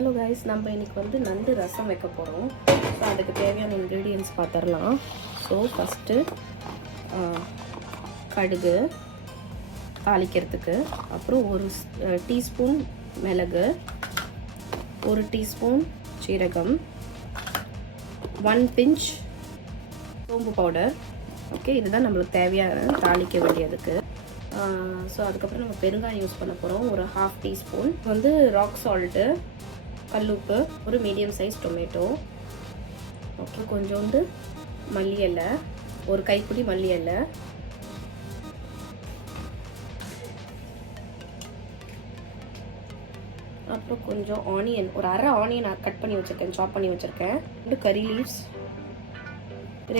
Hello guys, நம்ம இன்றைக்கி வந்து நண்டு ரசம் வைக்க போகிறோம். ஸோ அதுக்கு தேவையான இன்க்ரீடியன்ட்ஸ் பார்த்துடலாம். ஸோ ஃபஸ்ட்டு கடுகு தாளிக்கிறதுக்கு, அப்புறம் ஒரு டீஸ்பூன் மிளகு, ஒரு டீஸ்பூன் சீரகம், 1 பிஞ்ச் சோம்பு பவுடர். ஓகே, இதுதான் நம்மளுக்கு தேவையான தாளிக்க வேண்டியதுக்கு. ஸோ அதுக்கப்புறம் நம்ம பெருங்காயம் யூஸ் பண்ண போகிறோம். ஒரு 1/2 டீஸ்பூன் வந்து ராக் சால்ட்டு, கல்லுப்பு, ஒரு மீடியம் சைஸ் டொமேட்டோ. ஓகே, கொஞ்சோண்டு மல்லி இலை, ஒரு கைப்பிடி மல்லி இலை, அப்புறம் கொஞ்சம் ஆனியன், ஒரு அரை ஆனியன் கட் பண்ணி வச்சுருக்கேன், சாப் பண்ணி வச்சுருக்கேன். 2 கறி லீவ்ஸ்,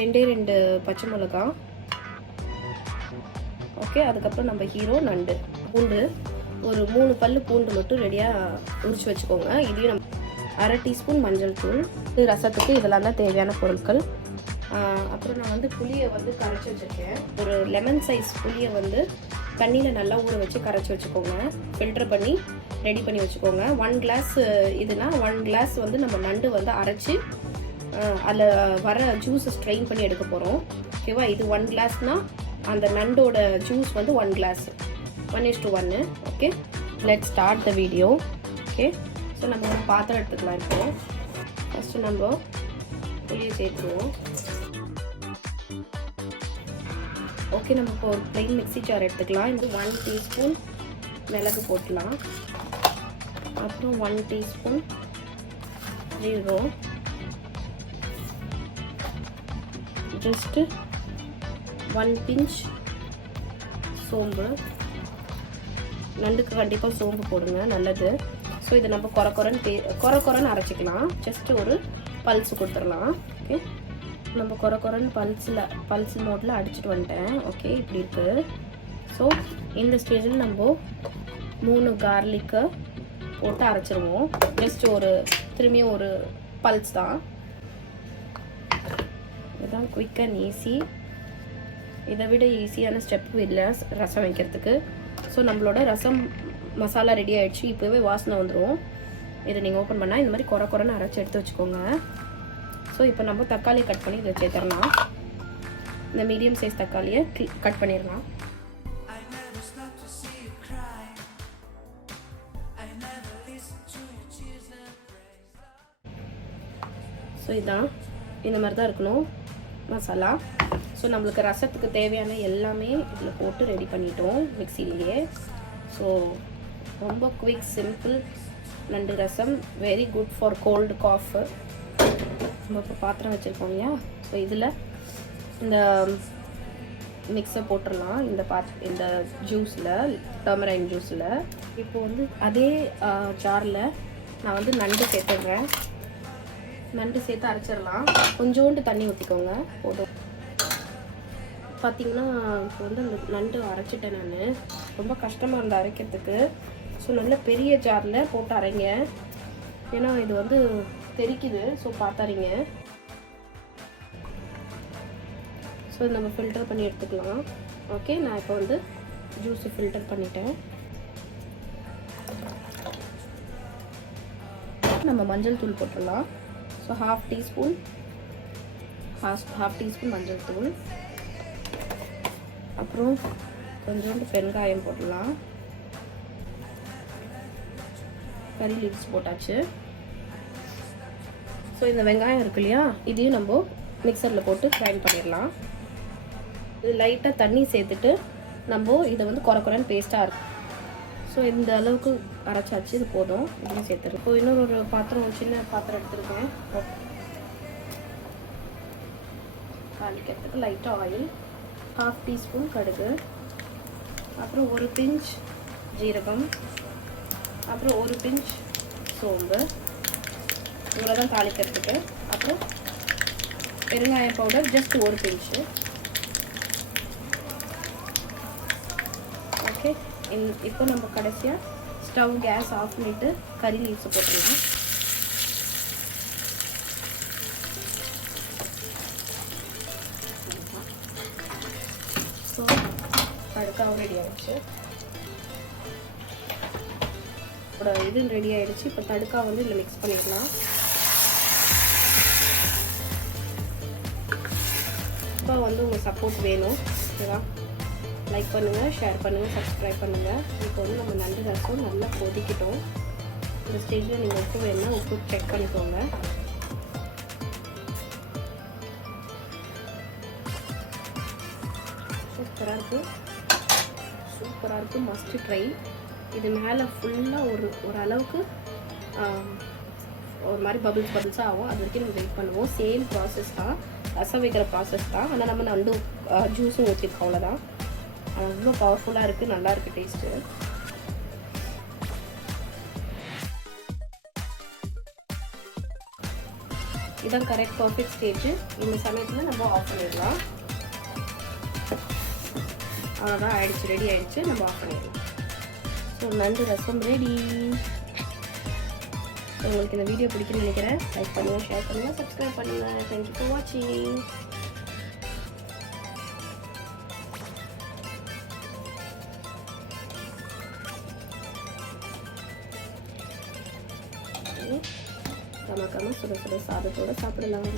2 பச்சை மிளகாய். ஓகே, அதுக்கப்புறம் நம்ம ஹீரோ நண்டு. பூண்டு ஒரு 3 பல்லு பூண்டு மட்டும் ரெடியாக உரிச்சு வச்சுக்கோங்க. இதையும் நம்ம அரை டீஸ்பூன் மஞ்சள் தூள். இது ரசத்துக்கு இதெல்லாம் தான் தேவையான பொருட்கள். அப்புறம் நான் வந்து புளியை வந்து கரைச்சி வச்சுருக்கேன். ஒரு லெமன் சைஸ் புளியை வந்து தண்ணியில் நல்லா ஊற வச்சு கரைச்சி வச்சுக்கோங்க. ஃபில்டர் பண்ணி ரெடி பண்ணி வச்சுக்கோங்க. 1 கிளாஸ் இதுனா 1 கிளாஸ் வந்து நம்ம நண்டு வந்து அரைச்சி அதில் வர ஜூஸை ஸ்ட்ரெயின் பண்ணி எடுக்க போகிறோம். ஓகேவா? இது 1 கிளாஸ்னால் அந்த நண்டோட ஜூஸ் வந்து 1 glass, 1:1. Okay, let start the video. Okay, so நம்ம ஒரு பாத்திரம் எடுத்துக்கலாம். இப்போ ஃபஸ்ட்டு நம்ம புளியை சேர்த்துருவோம். ஓகே, நம்ம இப்போ ஒரு ப்ளைன் மிக்ஸி ஜார் எடுத்துக்கலாம். இது 1 டீஸ்பூன் மிளகு போட்டுக்கலாம். அப்புறம் 1 டீஸ்பூன் ஜீரகம், ஜஸ்ட்டு 1 பிஞ்ச் சோம்பு. நண்டுக்கு கண்டிப்பாக சோம்பு போடுங்க, நல்லது. ஸோ இதை நம்ம கொரன்னு அரைச்சிக்கலாம். ஜஸ்ட்டு ஒரு பல்ஸ் கொடுத்துடலாம். ஓகே, நம்ம கொரன்னு பல்ஸ் மோட்டில் அடிச்சுட்டு வந்துட்டேன். ஓகே, இப்படி இருக்குது. ஸோ இந்த ஸ்டேஜில் நம்ம 3 கார்லிக்கை போட்டு அரைச்சிருவோம். ஜஸ்ட் திரும்பியும் ஒரு பல்ஸ் தான். இதுதான் குயிக் அண்ட் ஈஸி. இதை விட ஈஸியான ஸ்டெப்பு இல்லை ரசம் வைக்கிறதுக்கு. ஸோ நம்மளோட ரசம் மசாலா ரெடி ஆகிடுச்சு. இப்போவே வாசனை வந்துடும். இதை நீங்கள் ஓப்பன் பண்ணால் இந்த மாதிரி கொரன்னு அரைச்சி எடுத்து வச்சுக்கோங்க. ஸோ இப்போ நம்ம தக்காளியை கட் பண்ணி இதை சேர்த்துடலாம். இந்த மீடியம் சைஸ் தக்காளியை கட் பண்ணிடலாம். ஸோ இதுதான், இந்த மாதிரி தான் இருக்கணும் மசாலா. ஸோ நம்மளுக்கு ரசத்துக்கு தேவையான எல்லாமே இதில் போட்டு ரெடி பண்ணிட்டோம் மிக்சிலேயே. ஸோ ரொம்ப குவிக், சிம்பிள் நண்டு ரசம், very good for cold cough. நம்ம இப்போ பாத்திரம் வச்சுருக்கோம் இல்லையா? ஸோ இதில் இந்த மிக்ஸை போட்டுடலாம். இந்த ஜூஸில், டர்மரைன் ஜூஸில். இப்போ வந்து அதே ஜாரில் நான் வந்து நண்டு சேர்த்துடுறேன். நண்டு சேர்த்து அரைச்சிடலாம். கொஞ்சோண்டு தண்ணி ஊற்றிக்கோங்க போதும். பார்த்திங்கன்னா இப்போ வந்து அந்த நண்டு அரைச்சிட்டேன் நான். ரொம்ப கஷ்டமாக இருந்தது அரைக்கிறதுக்கு. ஸோ நல்ல பெரிய ஜாரில் போட்டு அரைங்க, ஏன்னா இது வந்து தெறிக்குது. ஸோ பார்த்தாரிங்க. ஸோ நம்ம ஃபில்டர் பண்ணி எடுத்துக்கலாம். ஓகே, நான் இப்போ வந்து ஜூஸு ஃபில்டர் பண்ணிட்டேன். நம்ம மஞ்சள் தூள் போட்டுடலாம். ஸோ 1/2 டீஸ்பூன் மஞ்சள் தூள், அப்புறம் கொஞ்சோண்டு பெருங்காயம் போடலாம். கறி லீவ்ஸ் போட்டாச்சு. ஸோ இந்த வெங்காயம் இருக்கு இல்லையா, இதையும் நம்ம மிக்சரில் போட்டு கிரைண்ட் பண்ணிடலாம். இது லைட்டாக தண்ணி சேர்த்துட்டு நம்ம இதை வந்து கொரன்னு பேஸ்ட்டாக இருக்கும். ஸோ இந்த அளவுக்கு அரைச்சாச்சு, இது போதும். இதையும் சேர்த்துருக்கோம். இப்போ இன்னொரு பாத்திரம், சின்ன பாத்திரம் எடுத்துருக்கேன். தாளிக்கிறதுக்கு லைட்டாக ஆயில், 1/2 டீஸ்பூன் கடுகு, அப்புறம் 1 பிஞ்ச் ஜீரகம், அப்புறம் 1 பிஞ்ச் சோம்பு. இவ்வளோ தான் தாளிக்கிறதுக்கு. அப்புறம் பெருங்காயம் பவுடர் ஜஸ்ட் 1 பிஞ்சு. ஓகே, இப்போ நம்ம கடைசியாக ஸ்டவ் கேஸ் ஆஃப் பண்ணிவிட்டு கறி லீவ்ஸை போட்டுடலாம். ஸோ தடுக்காவும் ரெடி ஆகிடுச்சு. இது ரெடி ஆகிடுச்சு. இப்போ தடுக்கா வந்து இதில் மிக்ஸ் பண்ணிடலாம். இப்போ வந்து உங்கள் சப்போர்ட் வேணும், ஓகேவா? லைக் பண்ணுங்கள், ஷேர் பண்ணுங்கள், சப்ஸ்கிரைப் பண்ணுங்கள். இப்போ வந்து நம்ம நண்டு ரசம் நல்லா கொதிக்கிட்டோம். இந்த ஸ்டேஜில் நீங்கள் உப்பு வேணும்னா உப்பு செக் பண்ணிக்கோங்க. சூப்பராக இருக்குது, மஸ்ட் ட்ரை. இது மேலே ஃபுல்லாக ஒரு அளவுக்கு ஒரு மாதிரி பபிள்ஸாக ஆகும். அது வரைக்கும் நம்ம வெயிட் பண்ணுவோம். சேம் ப்ராசஸ் தான், ரசம் வைக்கிற ப்ராசஸ் தான். ஆனால் நம்ம நண்டு ஜூஸும் ஊற்றிருக்கோம், அவ்வளோதான். ரொம்ப பவர்ஃபுல்லாக இருக்குது, நல்லா இருக்குது டேஸ்ட்டு. இதுதான் கரெக்ட் பர்ஃபெக்ட் ஸ்டேஜ். இந்த சமயத்தில் நம்ம ஆஃப் பண்ணிடலாம். அவ்வளோதான், ரெடி ஆகிடுச்சு. நம்ம ஆஃப் பண்ணிடலாம். ஸோ நண்டு ரசம் ரெடி. உங்களுக்கு இந்த வீடியோ பிடிக்குன்னு நினைக்கிறேன். லைக் பண்ணுங்கள், ஷேர் பண்ணுங்கள், சப்ஸ்கிரைப் பண்ணுங்கள். தேங்க்யூ ஃபார் வாட்சிங். கம சுட சுட சாதத்தோடு சாப்பிடலாம்.